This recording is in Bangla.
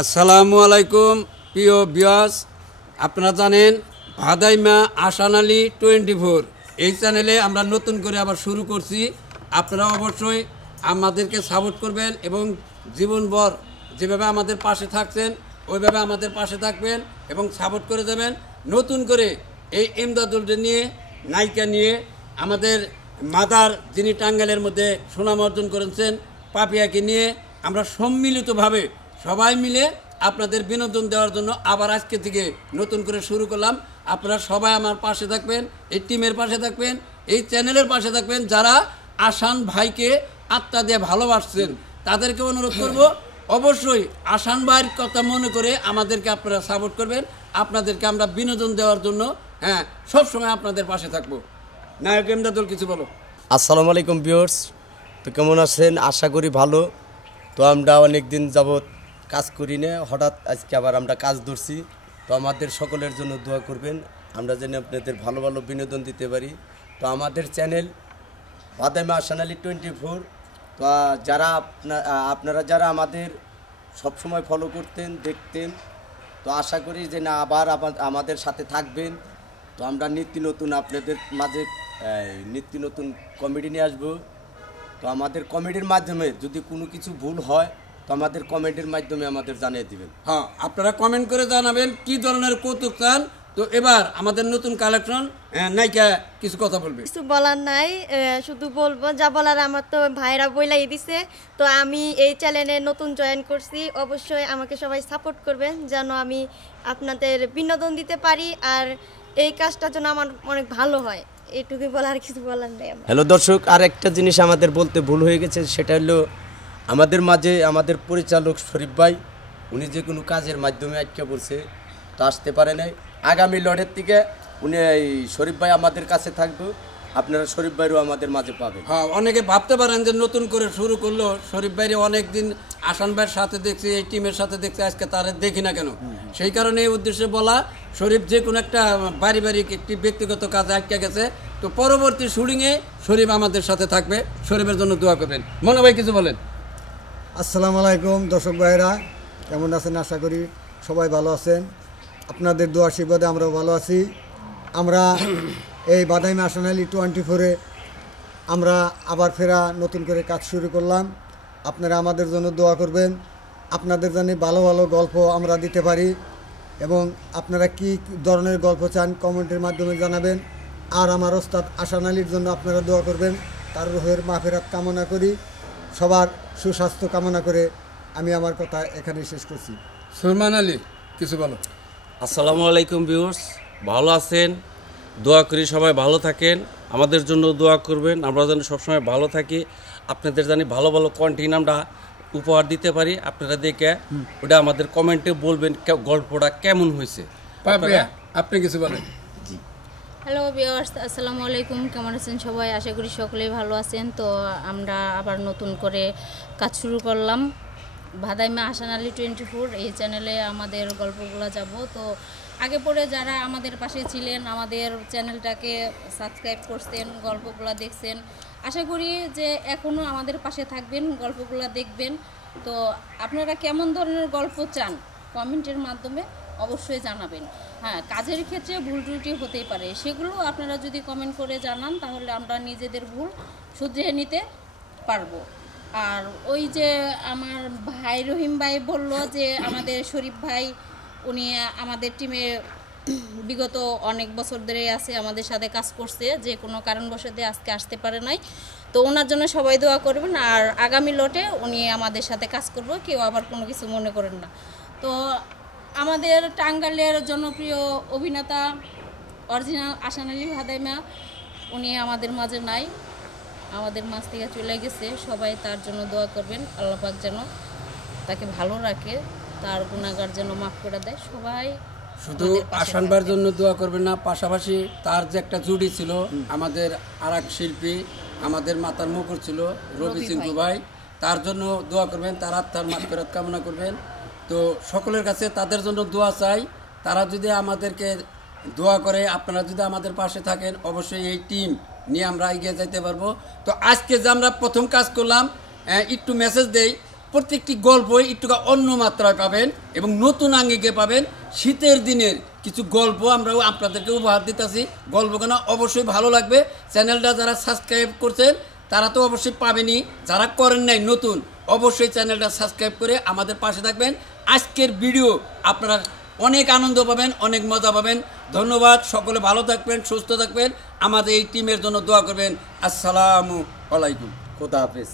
আসসালামু আলাইকুম প্রিয় ভিউয়ার্স, আপনারা জানেন ভাদাইমা আসান আলী 24 এই চ্যানেলে আমরা নতুন করে আবার শুরু করছি। আপনারা অবশ্যই আমাদেরকে সাপোর্ট করবেন এবং জীবনভর যেভাবে আমাদের পাশে থাকছেন ওইভাবে আমাদের পাশে থাকবেন এবং সাপোর্ট করে দেবেন। নতুন করে এই ইমদাদুলকে নিয়ে নায়িকা নিয়ে আমাদের মাদার যিনি টাঙ্গাইলের মধ্যে সুনাম অর্জন করেছেন পাপিয়াকে নিয়ে আমরা সম্মিলিতভাবে সবাই মিলে আপনাদের বিনোদন দেওয়ার জন্য আবার আজকে থেকে নতুন করে শুরু করলাম। আপনারা সবাই আমার পাশে থাকবেন, এই টিমের পাশে থাকবেন, এই চ্যানেলের পাশে থাকবেন। যারা আসান ভাইকে আত্মা দিয়ে ভালোবাসছেন তাদেরকে অনুরোধ করব অবশ্যই আসান ভাইয়ের কথা মনে করে আমাদেরকে আপনারা সাপোর্ট করবেন। আপনাদেরকে আমরা বিনোদন দেওয়ার জন্য সবসময় আপনাদের পাশে থাকবো। নায়ক ইমদাদুল, কিছু বলো। আসসালামু আলাইকুম ভিউয়ার্স, তো কেমন আছেন? আশা করি ভালো। তো আমরা অনেক দিন যাবৎ কাজ করি না, হঠাৎ আজকে আবার আমরা কাজ ধরছি। তো আমাদের সকলের জন্য দোয়া করবেন, আমরা যেন আপনাদের ভালো ভালো বিনোদন দিতে পারি। তো আমাদের চ্যানেল ভাদাইমা আসান আলী 24, তো যারা আপনারা যারা আমাদের সবসময় ফলো করতেন দেখতেন, তো আশা করি যে না আবার আমাদের সাথে থাকবেন। তো আমরা নিত্য নতুন আপনাদের মাঝে নিত্য নতুন কমেডি নিয়ে আসবো। তো আমাদের কমেডির মাধ্যমে যদি কোনো কিছু ভুল হয় তো আমাদের কমেন্টের মাধ্যমে আমাদের জানিয়ে দিবেন। হ্যাঁ, আপনারা কমেন্ট করে জানাবেন কি ধরনের কৌতুক চান। তো এবার আমাদের নতুন কালেকশন নায়িকা কিছু কথা বলবে। কিছু বলার নাই, শুধু বলবো যা বলার আমার তো ভাইরা বইলাই দিছে। তো আমি এই চ্যানেলে নতুন জয়েন করছি, অবশ্যই আমাকে সবাই সাপোর্ট করবেন যেন আমি আপনাদের বিনোদন দিতে পারি আর এই কাজটা যেন আমার অনেক ভালো হয়। এইটুকুই বলার, কিছু বলার নেই। হ্যালো দর্শক, আর একটা জিনিস আমাদের বলতে ভুল হয়ে গেছে, সেটা হলো আমাদের মাঝে আমাদের পরিচালক শরীফ ভাই, উনি যে কোনো কাজের মাধ্যমে আটকে বলছে, তো আসতে পারে নাই। আগামী লড়ের থেকে উনি এই শরীফ ভাই আমাদের কাছে থাকবে, আপনারা শরীফ ভাইরও আমাদের মাঝে পাবেন। হ্যাঁ, অনেকে ভাবতে পারেন যে নতুন করে শুরু করলো, শরীফ ভাইরে অনেকদিন আসান ভাইয়ের সাথে দেখছি, এই টিমের সাথে দেখছি, আজকে তারা দেখি না কেন। সেই কারণে এই উদ্দেশ্যে বলা, শরীফ যে কোনো একটা পারিবারিক একটি ব্যক্তিগত কাজে আটকে গেছে। তো পরবর্তী শুটিংয়ে শরীফ আমাদের সাথে থাকবে, শরীফের জন্য দোয়া করবেন। মনে ভাই কিছু বলেন। আসসালামু আলাইকুম দর্শক ভাইরা, কেমন আছেন? আশা করি সবাই ভালো আছেন। আপনাদের দোয়া আশীর্বাদে আমরাও ভালো আছি। আমরা এই ভাদাইমা আসান আলী 24-এ আমরা আবার ফেরা নতুন করে কাজ শুরু করলাম। আপনারা আমাদের জন্য দোয়া করবেন, আপনাদের জন্য ভালো ভালো গল্প আমরা দিতে পারি এবং আপনারা কি ধরনের গল্প চান কমেন্টের মাধ্যমে জানাবেন। আর আমার ওস্তাদ আসান আলীর জন্য আপনারা দোয়া করবেন, তার রুহের মাগফিরাত কামনা করি, সবার সুস্বাস্থ্য কামনা করে আমি আমার কথা এখানে শেষ করছি। সুরমান আলী, কিছু বলো। আসসালামু আলাইকুম ভিউয়ার্স, ভালো আছেন? দোয়া করি সবাই ভালো থাকেন, আমাদের জন্য দোয়া করবেন, আমরা যেন সবসময় ভালো থাকি, আপনাদের জানি ভালো ভালো কন্টেন্ট আমরা উপহার দিতে পারি। আপনারা দেখে ওটা আমাদের কমেন্টে বলবেন গল্পটা কেমন হয়েছে। আপনি কিছু বলেন। হ্যালো ভিউয়ার্স, আসসালামু আলাইকুম, কেমন আছেন সবাই? আশা করি সকলেই ভালো আছেন। তো আমরা আবার নতুন করে কাজ শুরু করলাম ভাদাইমা আসান আলী 24 এই চ্যানেলে আমাদের গল্পগুলো যাব। তো আগে পরে যারা আমাদের পাশে ছিলেন, আমাদের চ্যানেলটাকে সাবস্ক্রাইব করছেন, গল্পগুলো দেখছেন, আশা করি যে এখনও আমাদের পাশে থাকবেন, গল্পগুলো দেখবেন। তো আপনারা কেমন ধরনের গল্প চান কমেন্টের মাধ্যমে অবশ্যই জানাবেন। হ্যাঁ, কাজের ক্ষেত্রে ভুল ত্রুটি হতেই পারে, সেগুলো আপনারা যদি কমেন্ট করে জানান তাহলে আমরা নিজেদের ভুল শুধরে নিতে পারবো। আর ওই যে আমার ভাই রহিম ভাই বলল যে আমাদের শরীফ ভাই, উনি আমাদের টিমে বিগত অনেক বছর ধরে আছে, আমাদের সাথে কাজ করছে, যে কোনো কারণবশত আজকে আসতে পারে নাই। তো ওনার জন্য সবাই দোয়া করবেন। আর আগামী লটে উনি আমাদের সাথে কাজ করবো, কেউ আবার কোনো কিছু মনে করেন না। তো আমাদের টাঙ্গাইলের জনপ্রিয় অভিনেতা অরিজিনাল আসান আলী ভাদাইমা, উনি আমাদের মাঝে নাই, আমাদের মাঝ থেকে চলে গেছে। সবাই তার জন্য দোয়া করবেন, আল্লাহ পাক যেন তাকে ভালো রাখে, তার গুনাহগার যেন মাফ করে দেয়। সবাই শুধু আসান ভাইয়ের জন্য দোয়া করবেন না, পাশাপাশি তার যে একটা জুটি ছিল আমাদের আর এক শিল্পী, আমাদের মাতার মুকুর ছিল রবি সিংহু ভাই, তার জন্য দোয়া করবেন, তার আত্মার মাগফিরাত কামনা করবেন। তো সকলের কাছে তাদের জন্য দোয়া চাই। তারা যদি আমাদেরকে দোয়া করে, আপনারা যদি আমাদের পাশে থাকেন, অবশ্যই এই টিম নিয়ে আমরা এগিয়ে যেতে পারবো। তো আজকে যে আমরা প্রথম কাজ করলাম, একটু মেসেজ দেই প্রত্যেকটি গল্পই একটু অন্য মাত্রায় পাবেন এবং নতুন আঙ্গিকে পাবেন। শীতের দিনের কিছু গল্প আমরা আপনাদেরকে উপহার দিতেছি। গল্পখানা অবশ্যই ভালো লাগবে। চ্যানেলটা যারা সাবস্ক্রাইব করছেন তারা তো অবশ্যই পাবেনই, যারা করেন নাই নতুন অবশ্যই চ্যানেলটা সাবস্ক্রাইব করে আমাদের পাশে থাকবেন। আজকের ভিডিও আপনারা অনেক আনন্দ পাবেন, অনেক মজা পাবেন। ধন্যবাদ, সকলে ভালো থাকবেন, সুস্থ থাকবেন, আমাদের এই টিমের জন্য দোয়া করবেন। আসসালামু আলাইকুম। খোদা হাফেজ।